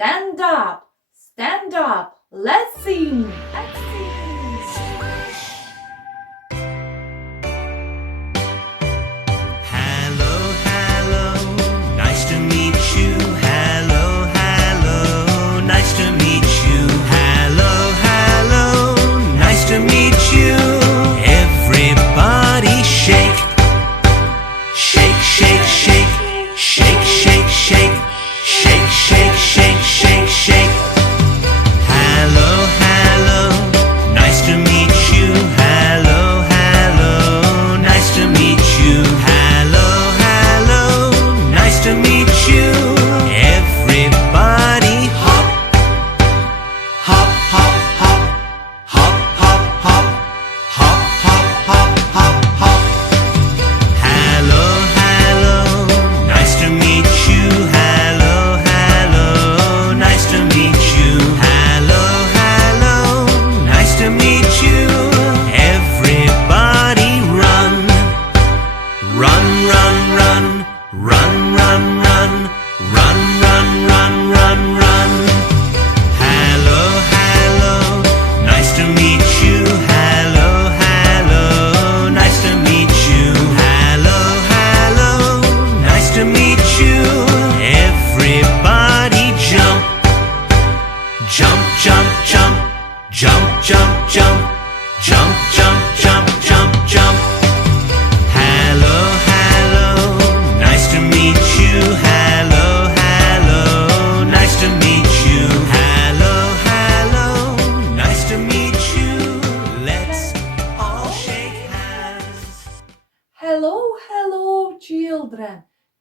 Stand up, stand up.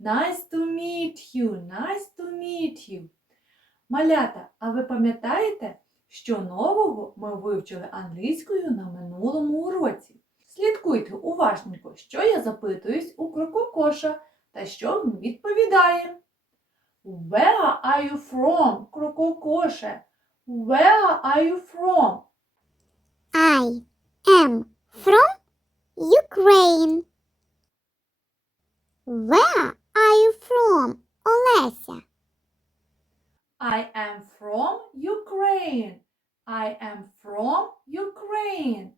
Nice to meet you. Nice to meet you. Малята, а ви пам'ятаєте, що нового ми вивчили англійською на минулому уроці? Слідкуйте уважненько, що я запитуюсь у крококоша та що він відповідає. Where are you from, крококоше? Where are you from? I am from Ukraine. Where are you from, Олеся? I am from Ukraine. I am from Ukraine.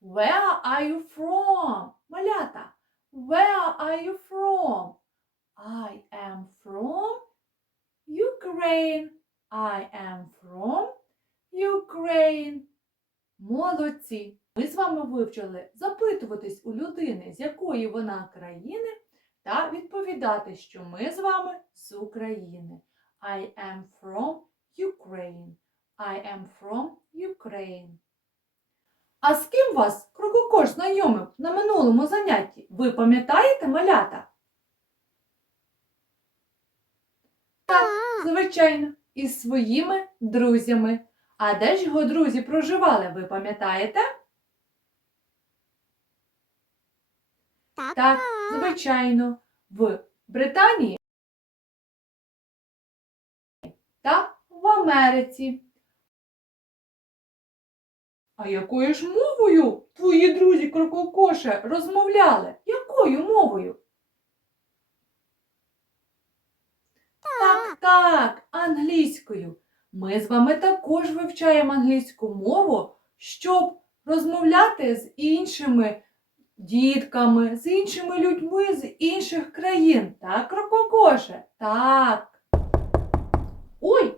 Where are you from? Малята, where are you from? I am from Ukraine. I am from Ukraine. Молодці! Ми з вами вивчили запитуватись у людини, з якої вона країни, та відповідати, що ми з вами з України. I am from Ukraine. I am from Ukraine. А з ким вас Крококош знайомив на минулому занятті? Ви пам'ятаєте, малята? Так, звичайно, із своїми друзями. А де ж його друзі проживали, ви пам'ятаєте? Так, Так, звичайно, в Британії та в Америці. А якою ж мовою твої друзі крококоше розмовляли? Якою мовою? Так, так, англійською. Ми з вами також вивчаємо англійську мову, щоб розмовляти з іншими дітками, з іншими людьми з інших країн. Так, крококоше? Так. Ой,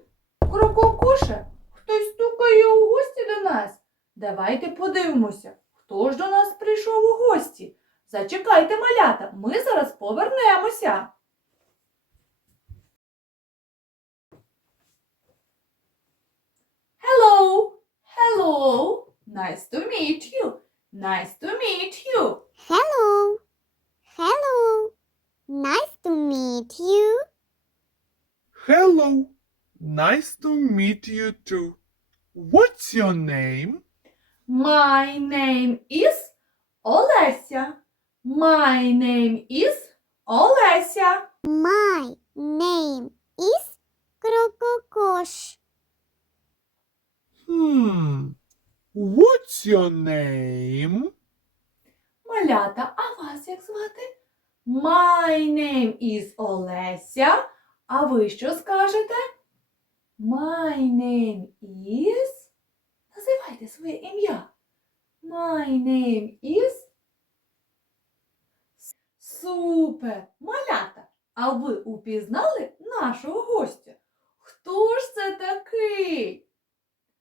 крококоше, хтось стукає у гості до нас. Давайте подивимося, хто ж до нас прийшов у гості. Зачекайте, малята, ми зараз повернемося. Hello, hello, nice to meet you. Nice to meet you. Hello. Hello. Nice to meet you. Hello. Nice to meet you too. What's your name? My name is Олеся. My name is Олеся. My name is Крококош. Hmm. What's your name? Малята, а вас як звати? My name is Олеся. А ви що скажете? My name is. Називайте своє ім'я. My name is. Супер! Малята! А ви упізнали нашого гостя? Хто ж це такий?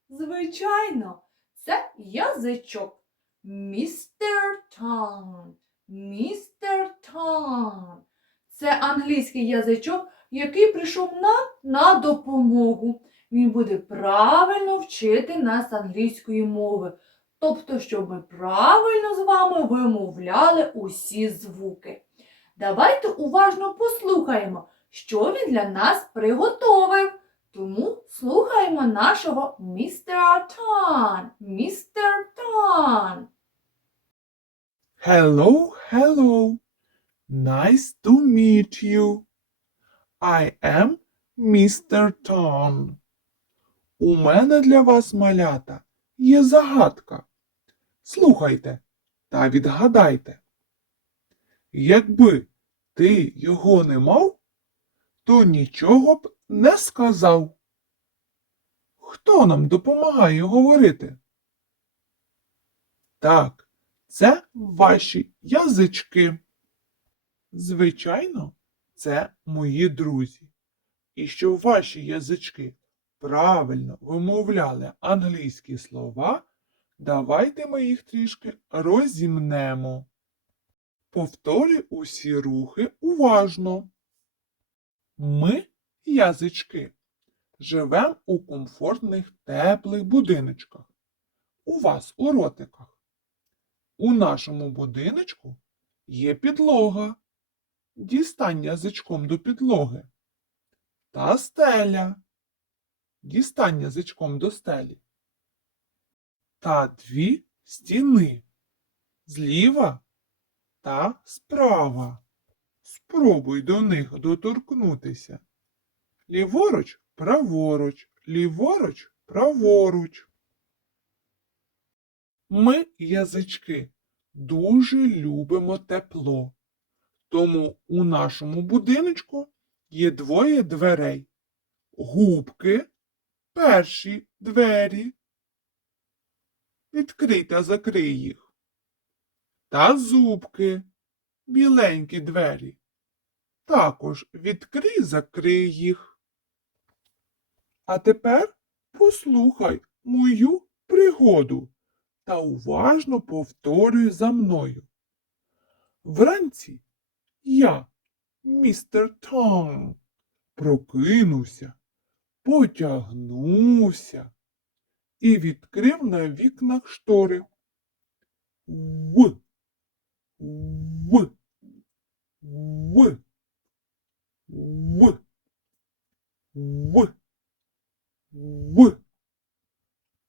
Звичайно, це язичок. Містер Тан. Містер Тан. Це англійський язичок, який прийшов нам на допомогу. Він буде правильно вчити нас англійської мови. Тобто, щоб ми правильно з вами вимовляли усі звуки. Давайте уважно послухаємо, що він для нас приготовив. Тому слухаємо нашого містера Тан. Містер Тан. Hello, hello. Nice to meet you. I am Mr. Tom. У мене для вас, малята, є загадка. Слухайте та відгадайте. Якби ти його не мав, то нічого б не сказав. Хто нам допомагає говорити? Так, це ваші язички. Звичайно, це мої друзі. І щоб ваші язички правильно вимовляли англійські слова, давайте ми їх трішки розімнемо. Повторюй усі рухи уважно. Ми, язички, живемо у комфортних теплих будиночках. У вас у ротиках. У нашому будиночку є підлога. Дістань язичком до підлоги. Та стеля. Дістань язичком до стелі. Та дві стіни. Зліва та справа. Спробуй до них доторкнутися. Ліворуч, праворуч, ліворуч, праворуч. Ми, язички, дуже любимо тепло. Тому у нашому будиночку є двоє дверей. Губки, перші двері. Відкрий та закрий їх. Та зубки, біленькі двері. Також відкрий, закрий їх. А тепер послухай мою пригоду та уважно повторюй за мною. Вранці я, містер Том, прокинувся, потягнувся і відкрив на вікнах штори. В. В. В. В. В. В.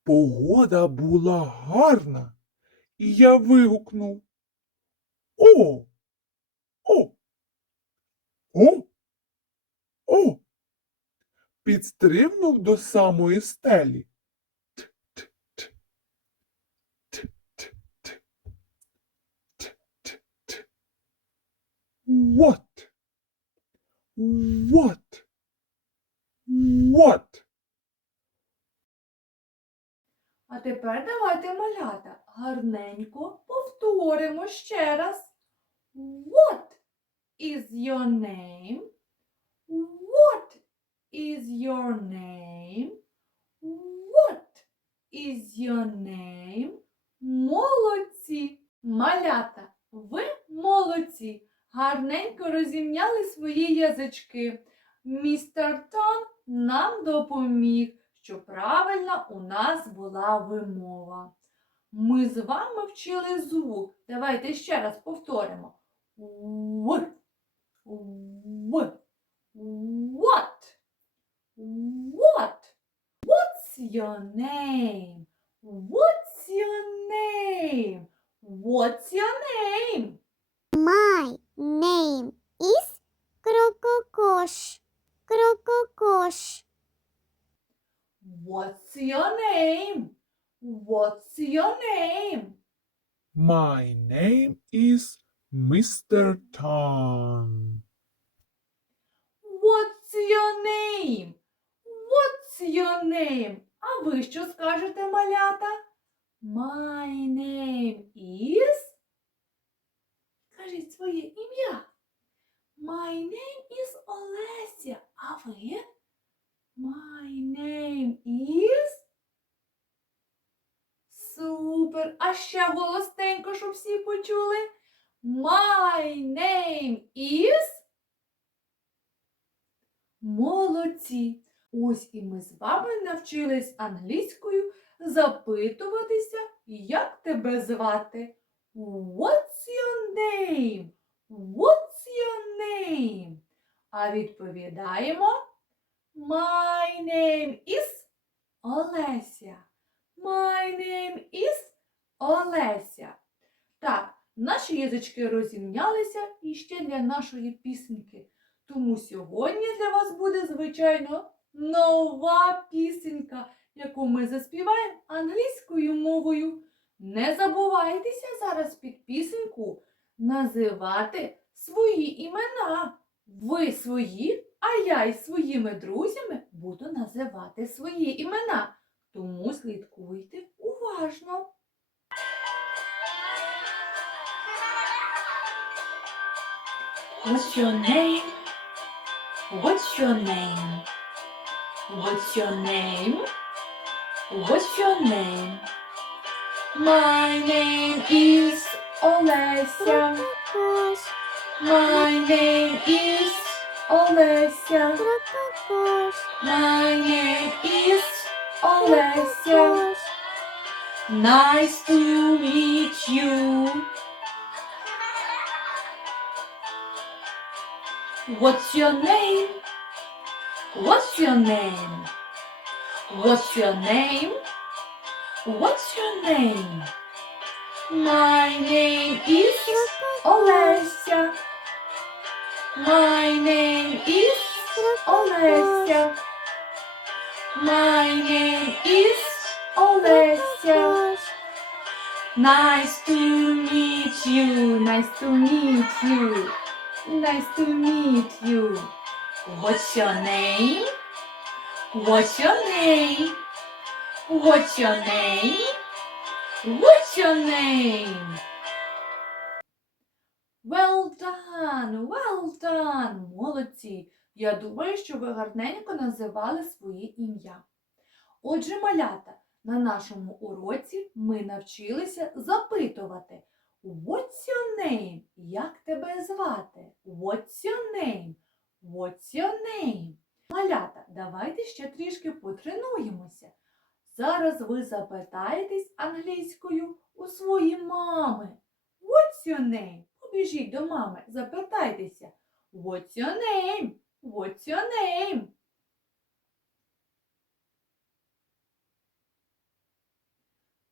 Погода була гарна, і я вигукнув. О! О! О! О! Підстрибнув до самої стелі. What? What? What? А тепер давайте малята гарненько повторимо ще раз. What is your name? What is your name? What is your name? Молодці! Малята, ви молодці! Гарненько розімняли свої язички. Містер Тон нам допоміг, щоб правильно у нас була вимова. Ми з вами вчили звук. Давайте ще раз повторимо. В. В. What? What? What's your name? What's your name? What's your name? My name is Крококош. Крококош. What's your name? What's your name? My name is Mr. Tom. What's your name? What's your name? А ви що скажете, малята? My name is. Кажіть своє ім'я. My name is Олеся. А ви? My name is. Супер! Ще голосненько, щоб всі почули. My name is. Молодці! Ось і ми з вами навчились англійською запитуватися, як тебе звати. What's your name? What's your name? А відповідаємо My name is Олеся. My name is Олеся. Так, наші язички розімнялися і ще для нашої пісеньки. Тому сьогодні для вас буде, звичайно, нова пісенька, яку ми заспіваємо англійською мовою. Не забувайтеся зараз під пісеньку називати свої імена. Ви свої, а я із своїми друзями буду називати свої імена. Тому слідкуйте уважно. What's your name? What's your name? What's your name? What's your name? My name is Olesya. Крококос, My name is Olesya. крококос, My name is Olesya. крококос. Nice to meet you. What's your name? What's your name? What's your name? What's your name? My name is Olesya. My name is Olesya. My name is Olesya. Крококос, Nice to meet you. Nice to meet you. Nice to meet you. What's your name? What's your name? What's your name? What's your name? Well done, well done. Молодці. Я думаю, що ви гарненько називали своє ім'я. Отже, малята, на нашому уроці ми навчилися запитувати What's your name? Як тебе звати? What's your name? What's your name? Малята, давайте ще трішки потренуємося. Зараз ви запитаєтесь англійською у своїй мами. What's your name? Побіжіть до мами, запитайтеся. What's your name? What's your name?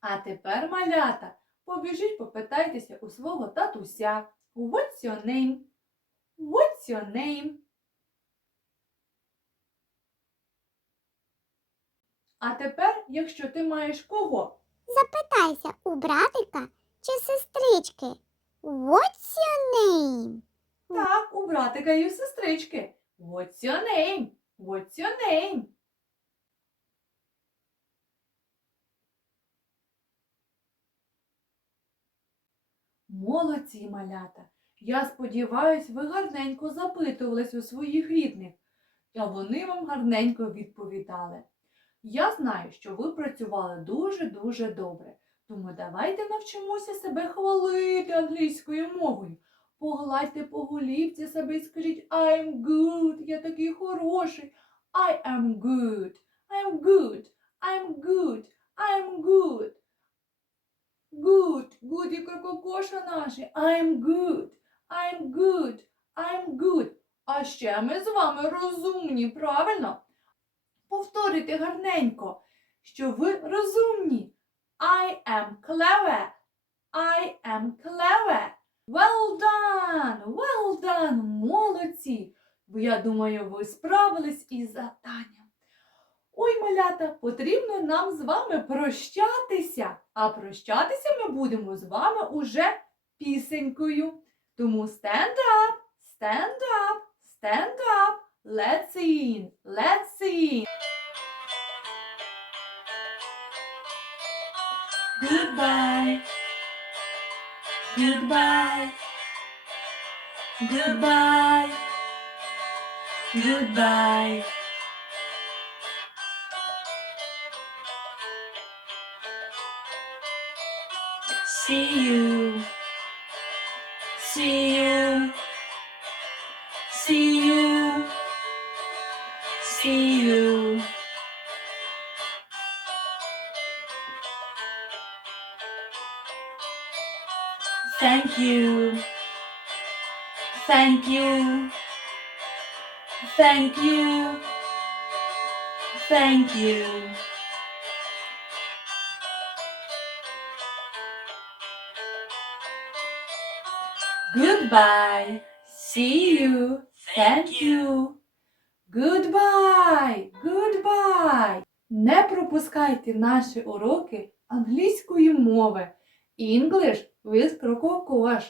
А тепер, малята, побіжіть попитайтеся у свого татуся. What's your name? What's your name? А тепер, якщо ти маєш кого? Запитайся у братика чи сестрички. What's your name? Так, у братика і у сестрички. What's your name? What's your name? Молодці, малята. Я сподіваюсь, ви гарненько запитувались у своїх рідних, а вони вам гарненько відповідали. Я знаю, що ви працювали дуже-дуже добре, тому давайте навчимося себе хвалити англійською мовою. Погладьте по голівці себе і скажіть I'm good, я такий хороший. I am good, I'm good, I'm good, I'm good. Good, good і крококоша наші. I'm good, I'm good, I'm good. А ще ми з вами розумні, правильно? Повторюйте гарненько, що ви розумні. I am clever, I am clever. Well done! Well done! Молодці! Я думаю, ви справились із завданням. Ой, малята, потрібно нам з вами прощатися. А прощатися ми будемо з вами уже пісенькою. Тому stand up, stand up, stand up, let's sing, let's sing. Goodbye. Goodbye. Goodbye. Goodbye. See you. See you. See you. See you. Thank you. Thank you. Thank you. Thank you. Goodbye. See you. Thank you. Goodbye. Goodbye. Не пропускайте наші уроки англійської мови. English with Крококош.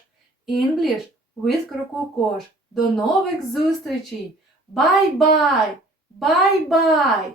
English with Крококош. До нових зустрічей. Bye-bye. Bye-bye.